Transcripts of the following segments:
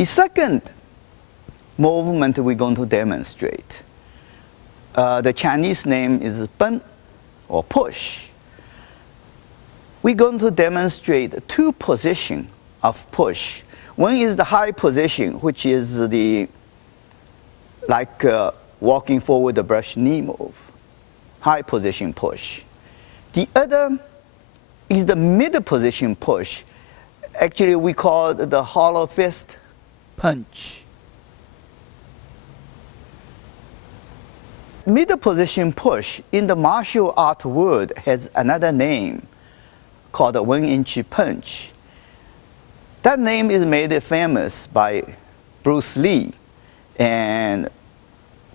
The second movement we're going to demonstrate, the Chinese name is ben or push. We're going to demonstrate two positions of push. One is the high position, which is the like walking forward the brush knee move, high position push. The other is the mid position push. Actually, we call it the hollow fist punch. Mid position push in the martial art world has another name called the 1-inch punch. That name is made famous by Bruce Lee, and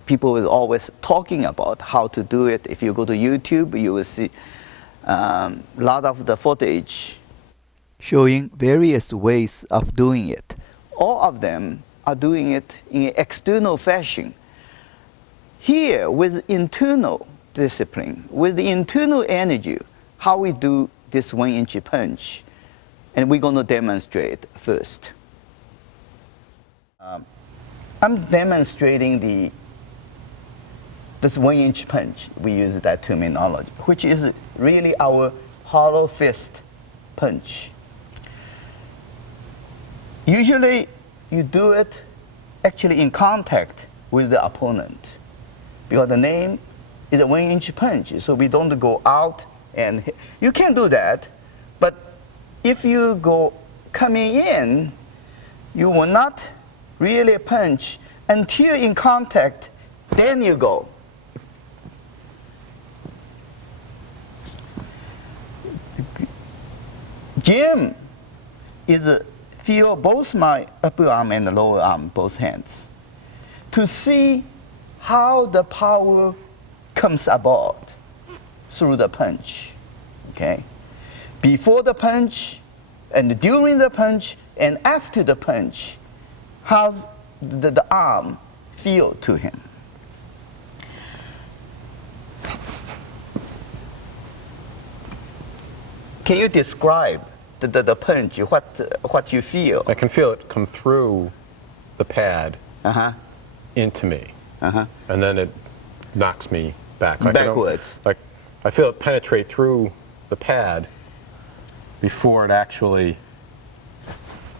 people is always talking about how to do it. If you go to YouTube, you will see a lot of the footage showing various ways of doing it. All of them are doing it in an external fashion. Here, with internal discipline, with the internal energy, how we do this 1-inch punch, and we're going to demonstrate first. I'm demonstrating this 1-inch punch. We use that terminology, which is really our hollow fist punch. Usually, you do it actually in contact with the opponent, because the name is a 1-inch punch, so we don't go out and hit. You can do that, but if you go coming in, you will not really punch until in contact, then you go. Jim is feel both my upper arm and the lower arm, both hands, to see how the power comes about through the punch. Okay? Before the punch, and during the punch, and after the punch, how's the arm feel to him? Can you describe the punch, what you feel? I can feel it come through the pad into me, and then it knocks me back. Like backwards. I feel it penetrate through the pad before it actually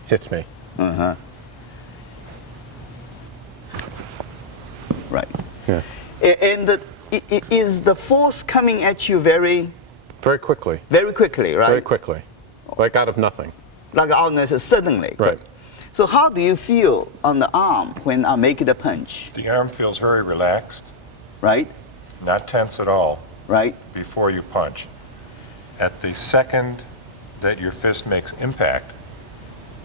hits me. Right. Yeah. And is the force coming at you very quickly? Very quickly, right? Very quickly. Like out of nothing. Like out of suddenly. Right. So how do you feel on the arm when I make the punch? The arm feels very relaxed. Right? Not tense at all. Right. Before you punch. At the second that your fist makes impact,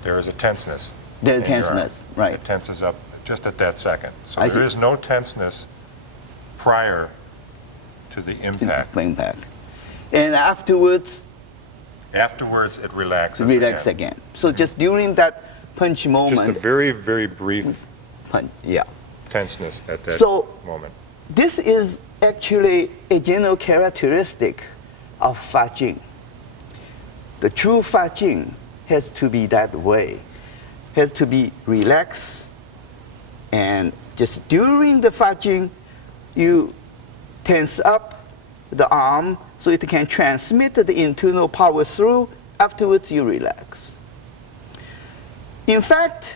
there is a tenseness. There's tenseness, right. It tenses up just at that second. So I there see. is no tenseness prior to the impact. And afterwards? Afterwards, it relaxes again. So just during that punch moment. Just a very, very brief punch, yeah. tenseness at that moment. This is actually a general characteristic of Fa Jing. The true Fa Jing has to be that way. Has to be relaxed, and just during the Fa Jing, you tense up the arm so it can transmit the internal power through. Afterwards, you relax. In fact,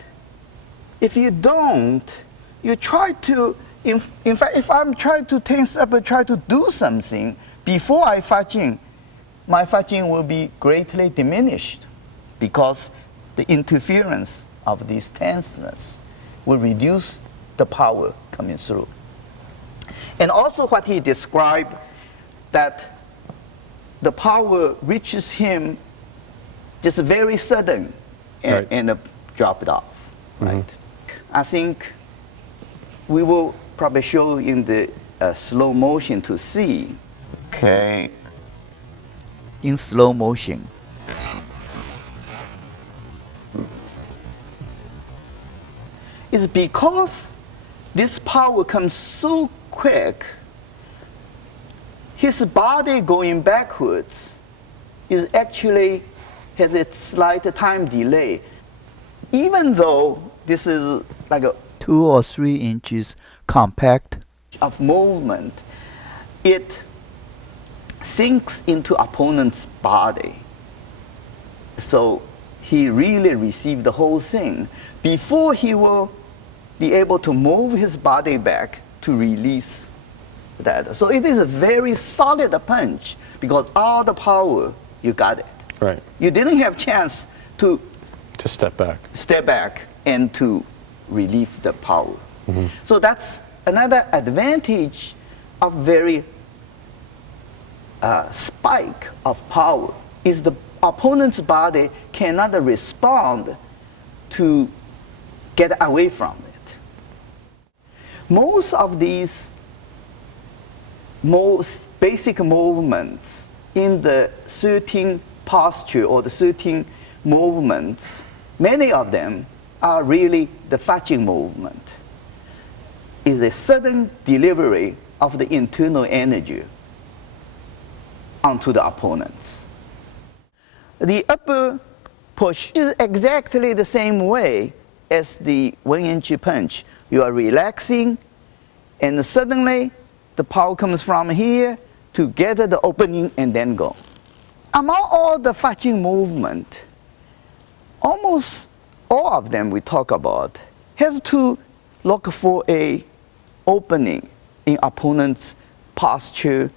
if you don't, you try to, in fact, if I'm trying to tense up and try to do something before I Fa Jing, my Fa Jing will be greatly diminished because the interference of this tenseness will reduce the power coming through. And also what he described, that the power reaches him just very sudden and drop it off. Right? I think we will probably show in the slow motion to see. Okay. In slow motion. It's because this power comes so quick, his body going backwards is actually has a slight time delay. Even though this is like a 2 or 3 inches compact. of movement. It sinks into opponent's body. So he really received the whole thing before he will be able to move his body back to release that. So it is a very solid punch because all the power, you got it. Right. You didn't have chance to step back and to relieve the power. So that's another advantage of very spike of power is the opponent's body cannot respond to get away from it. Most of these most basic movements in the 13 posture or the 13 movements, many of them are really the fetching movement. Is a sudden delivery of the internal energy onto the opponents. The upper push is exactly the same way as the 1-inch punch. You are relaxing, and suddenly the power comes from here to get the opening and then go. Among all the fetching movement, almost all of them we talk about has to look for a opening in opponent's posture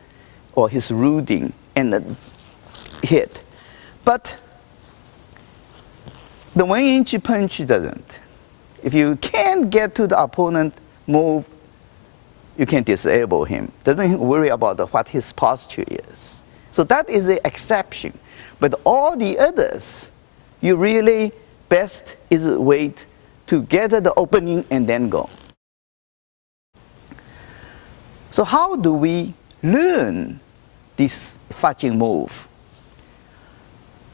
or his rooting and hit. But the 1-inch punch doesn't. If you can't get to the opponent move, you can disable him. Doesn't worry about what his posture is. So that is the exception. But all the others, you really best is wait to get the opening and then go. So how do we learn this fetching move?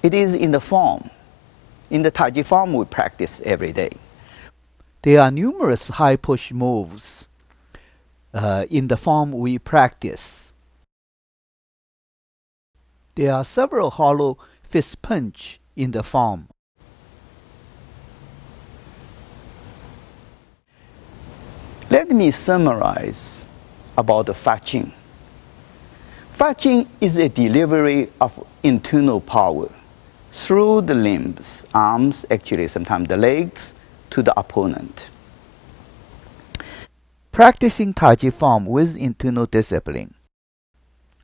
It is in the form. In the Tai Chi Form we practice every day. There are numerous high push moves in the form we practice. There are several hollow fist punch in the form. Let me summarize about the fetching. Fetching is a delivery of internal power through the limbs, arms, actually sometimes the legs, to the opponent. Practicing Tai Chi Form with internal discipline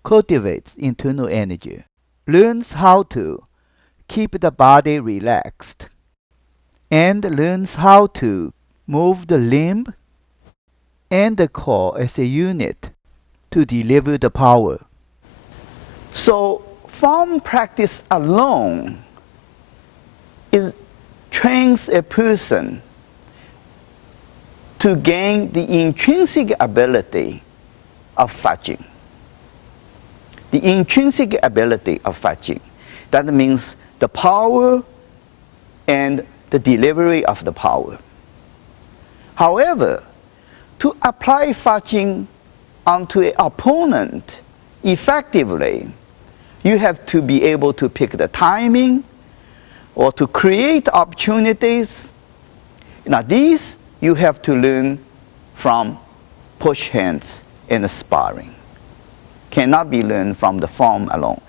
cultivates internal energy, learns how to keep the body relaxed, and learns how to move the limb and the core as a unit to deliver the power. So form practice alone trains a person to gain the intrinsic ability of fetching. The intrinsic ability of fetching. That means the power and the delivery of the power. However, to apply fetching onto an opponent effectively, you have to be able to pick the timing or to create opportunities. Now these you have to learn from push hands and sparring. Cannot be learned from the form alone.